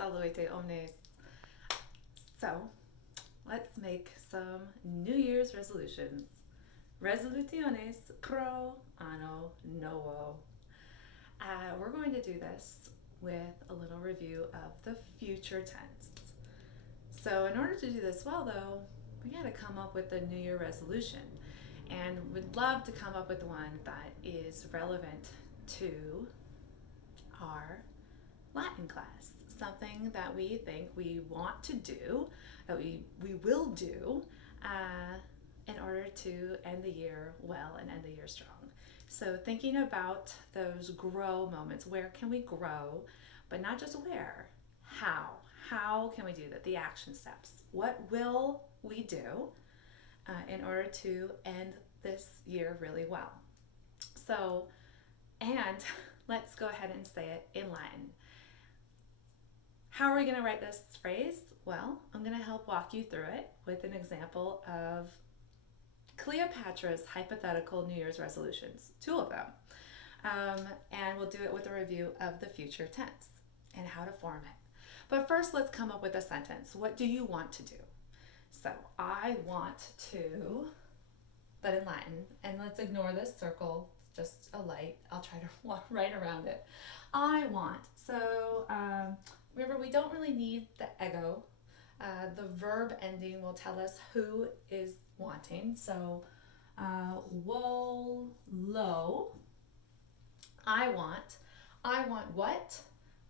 Salute omnes. So, let's make some New Year's resolutions. Resolutiones pro anno novo. We're going to do this with a little review of the future tense. So, in order to do this well, though, we got to come up with a New Year resolution. And we'd love to come up with one that is relevant to our Latin class, something that we think we want to do, that we will do in order to end the year well and end the year strong. So thinking about those grow moments, where can we grow, but not just where, how can we do that, the action steps, what will we do in order to end this year really well. So, and let's go ahead and say it in Latin. How are we going to write this phrase? Well, I'm going to help walk you through it with an example of Cleopatra's hypothetical New Year's resolutions, 2 of them. And we'll do it with a review of the future tense and how to form it. But first, let's come up with a sentence. What do you want to do? So, I want to, but in Latin, and let's ignore this circle, it's just a light. I'll try to walk right around it. I want. So, remember, we don't really need the ego. The verb ending will tell us who is wanting. So, lo, I want. I want what?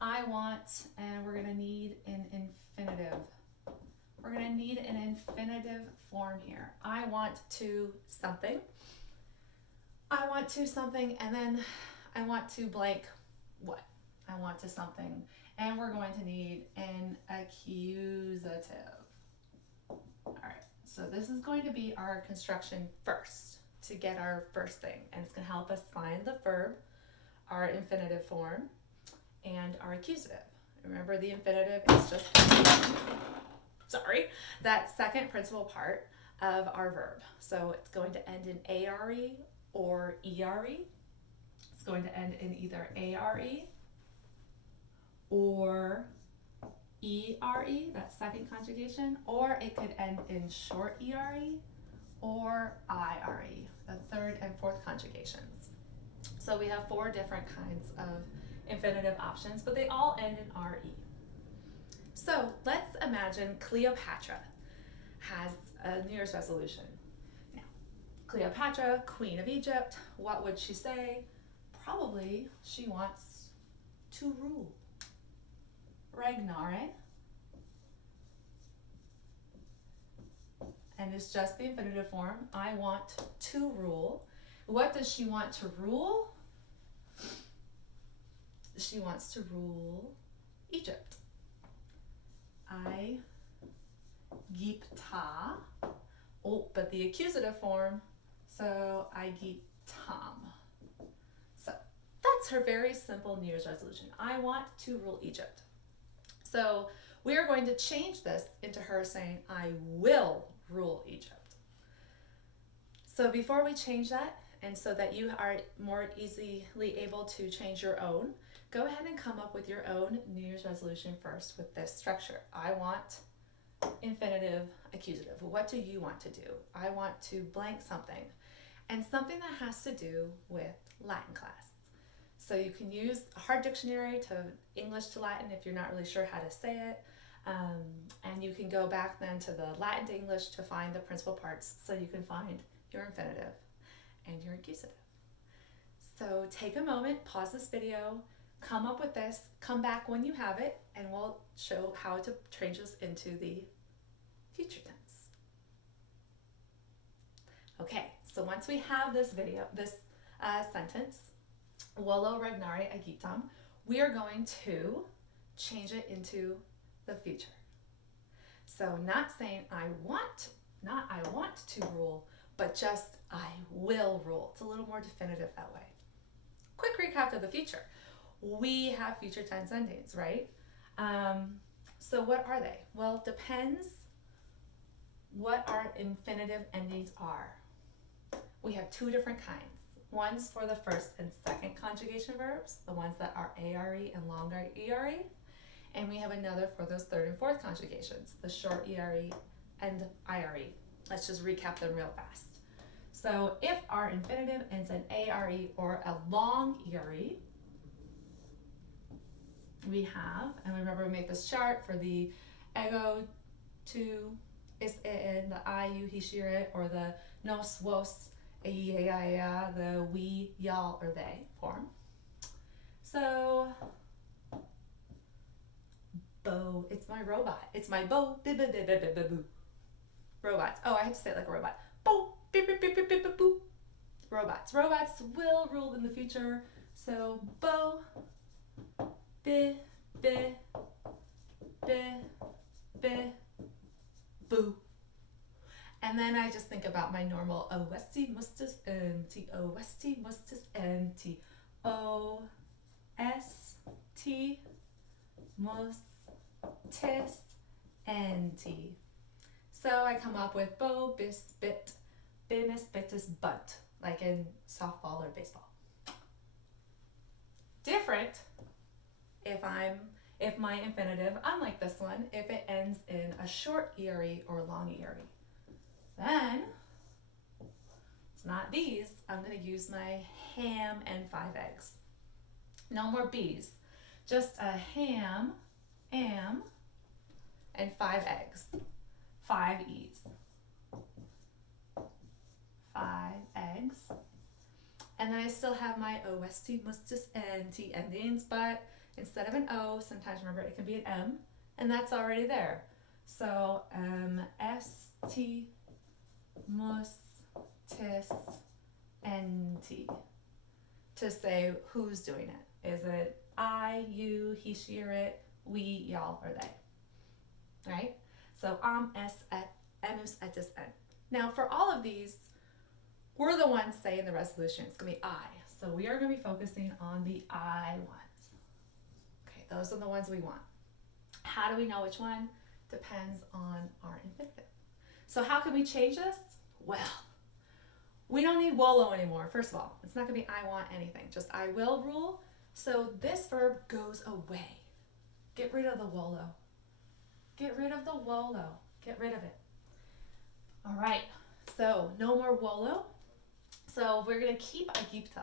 I want, and we're going to need an infinitive. We're going to need an infinitive form here. I want to something. I want to something, and then I want to blank what? I want to something. And we're going to need an accusative. All right, so this is going to be our construction first to get our first thing. And it's going to help us find the verb, our infinitive form, and our accusative. Remember, the infinitive is just, that second principal part of our verb. So it's going to end in ARE or ERE. It's going to end in either ARE or ERE, that second conjugation, or it could end in short ERE or IRE, the third and fourth conjugations. So we have 4 different kinds of infinitive options, but they all end in RE. So let's imagine Cleopatra has a New Year's resolution. Now, Cleopatra, Queen of Egypt, what would she say? Probably she wants to rule. Regnare. And it's just the infinitive form. I want to rule. What does she want to rule? She wants to rule Egypt. I gipta. Oh, but the accusative form, so I giptam. So that's her very simple New Year's resolution. I want to rule Egypt. So we are going to change this into her saying, I will rule Egypt. So before we change that, and so that you are more easily able to change your own, go ahead and come up with your own New Year's resolution first with this structure. I want infinitive accusative. What do you want to do? I want to blank something. And something that has to do with Latin class. So you can use a hard dictionary to English to Latin if you're not really sure how to say it. And you can go back then to the Latin to English to find the principal parts so you can find your infinitive and your accusative. So take a moment, pause this video, come up with this, come back when you have it, and we'll show how to change this into the future tense. Okay, so once we have this sentence, volo regnare agitam, we are going to change it into the future. So not saying I want to rule, but just I will rule. It's a little more definitive that way. Quick recap of the future. We have future tense endings, right? So what are they? Well, it depends what our infinitive endings are. We have 2 different kinds. One's for the first and second conjugation verbs, the ones that are ARE and longer ERE, And we have another for those third and fourth conjugations, the short ERE and IRE. Let's just recap them real fast. So if our infinitive ends in ARE or a long ERE, we have, and remember we made this chart for the ego to is in the I, you, he, she, it, or the nos, vos, the we, y'all, or they form. So, bo, it's my robot. It's my bo, boo. Robots. Oh, I had to say it like a robot. Bo, beep, beep, beep, beep, beep, boop. Robots. Robots will rule in the future. So, bo, bi, bi, boo. And then I just think about my normal OST mustus NT, OST mustus NT, OST mustis NT. So I come up with bo, bis, bit, binis, bitus, butt, like in softball or baseball. Different if my infinitive, unlike this one, if it ends in a short ERE or long ERE. Then, it's not these, I'm going to use my ham and 5 eggs. No more B's, just a ham, am, and 5 eggs. 5 E's. 5 eggs. And then I still have my OST, mustis, NT endings, but instead of an O, sometimes remember it can be an M, and that's already there. So, ST, mustis, NT. To say who's doing it. Is it I, you, he, she, it, we, y'all, or they? Right? So, es, et, enus, etus, en. Now, for all of these, we're the ones saying the resolution. It's going to be I. So, we are going to be focusing on the I ones. Okay, those are the ones we want. How do we know which one? Depends on our infinitive. So, how can we change this? Well, we don't need WOLO anymore. First of all, it's not going to be I want anything, just I will rule. So this verb goes away. Get rid of the WOLO. Get rid of the WOLO. Get rid of it. All right, so no more WOLO. So we're going to keep agipta.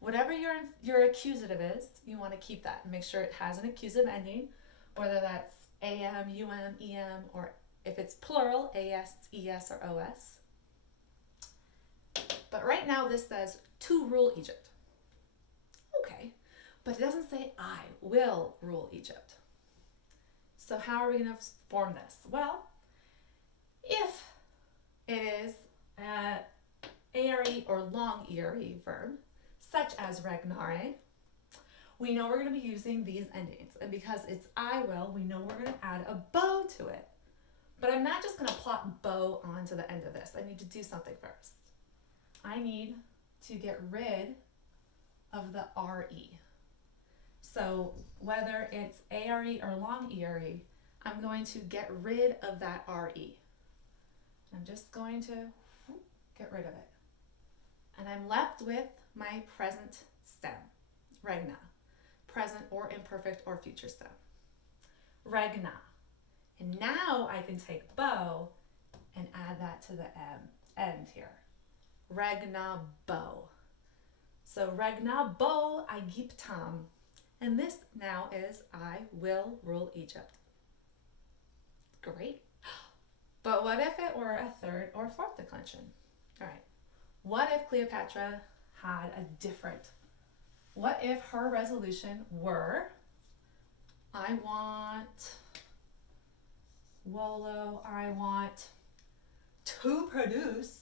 Whatever your accusative is, you want to keep that and make sure it has an accusative ending, whether that's am, em, or if it's plural, as, es, or os. But right now this says to rule Egypt. Okay, but it doesn't say I will rule Egypt. So how are we going to form this? Well, if it is an ARE or long ERE verb, such as regnare, we know we're going to be using these endings. And because it's I will, we know we're going to add a bo to it. But I'm not just going to plot bo onto the end of this. I need to do something first. I need to get rid of the RE. So whether it's ARE or long ERE, I'm going to get rid of that RE. I'm just going to get rid of it. And I'm left with my present stem, regna, present or imperfect or future stem. Regna. And now I can take bo and add that to the end here. Regna bo. So regna bo Aegyptam. And this now is I will rule Egypt. Great. But what if it were a third or fourth declension? All right. What if Cleopatra had a different? What if her resolution were, I want WOLO, I want to produce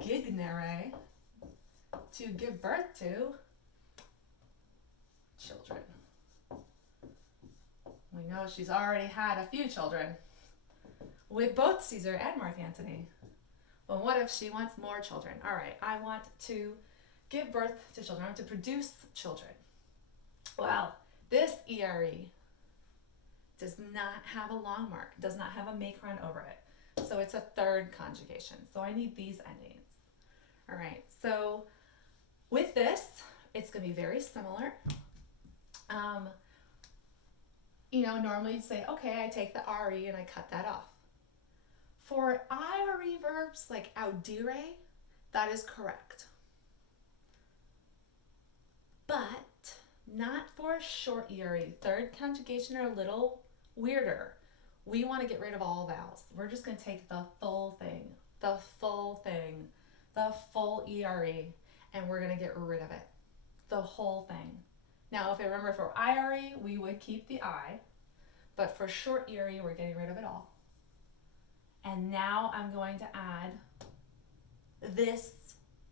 gignere, to give birth to children. We know she's already had a few children with both Caesar and Mark Antony. But what if she wants more children? All right, I want to give birth to children. I want to produce children. Well, this ERE does not have a long mark, does not have a macron over it. So it's a third conjugation. So I need these endings. All right, so with this, it's going to be very similar. Normally you'd say, okay, I take the RE and I cut that off. For IRE verbs like audire, that is correct. But not for short ERE. Third conjugation are a little weirder. We want to get rid of all vowels. We're just going to take the full thing, the full ERE, and we're going to get rid of it. The whole thing. Now, if I remember for IRE, we would keep the I, but for short ERE, we're getting rid of it all. And now I'm going to add this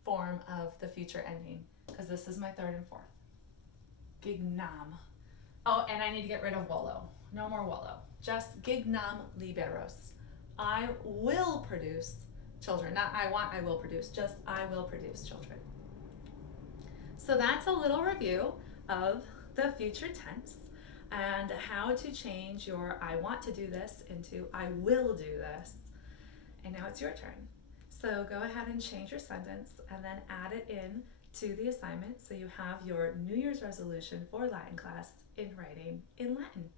form of the future ending, because this is my third and fourth. Gignam. Oh, and I need to get rid of wollo. No more wollo. Just gignam liberos. I will produce children. Not I want, I will produce. Just I will produce children. So that's a little review of the future tense and how to change your I want to do this into I will do this. And now it's your turn. So go ahead and change your sentence and then add it in to the assignment so you have your New Year's resolution for Latin class in writing in Latin.